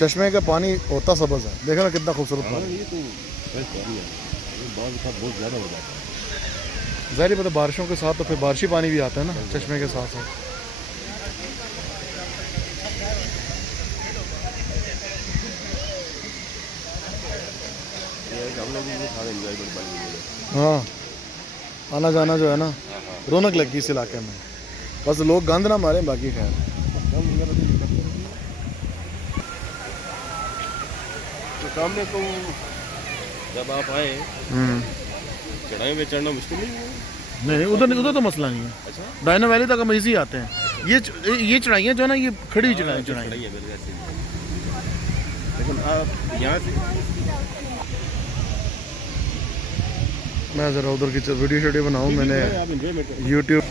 चश्मे का पानी होता सब्ज़ है, देखो ना कितना खूबसूरत पानी। ये तो फ्रेश पानी है, ये बहुत ज़्यादा हो जाता है। ज़ाहिर बात है बारिशों के साथ तो फिर बारिशी पानी भी आता है ना चश्मे के साथ साथ। ये है कि हम लोग भी सारे एंजॉयमेंट बन गए। हाँ, आना जाना जो है ना हाँ हाँ, रौनक लगी इस इलाके में, बस लोग गंद ना मारे बाकी खैर। हम वगैरह तो निकलते रहते हैं। तो सामने को जब आप आए, चढ़ाई पे चढ़ना मुश्किल नहीं हुआ? नहीं नहीं, उधर उधर तो मसला नहीं है। अच्छा, डायना वैली तक हम इजी आते हैं। ये चढ़ाइयाँ जो है ना ये खड़ी हुई चढ़ाई चढ़ाई है बिल्कुल ऐसे ही। लेकिन आप यहाँ से मैं ज़रा उधर की वीडियो शीडियो बनाऊँ, मैंने आप एंजॉयमेंट करें। यूट्यूब।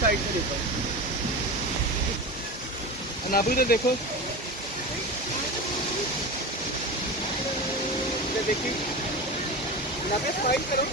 साइड से देखो, अनाबी तो देखो, ये देखिए, अनाबी स्माइल करो।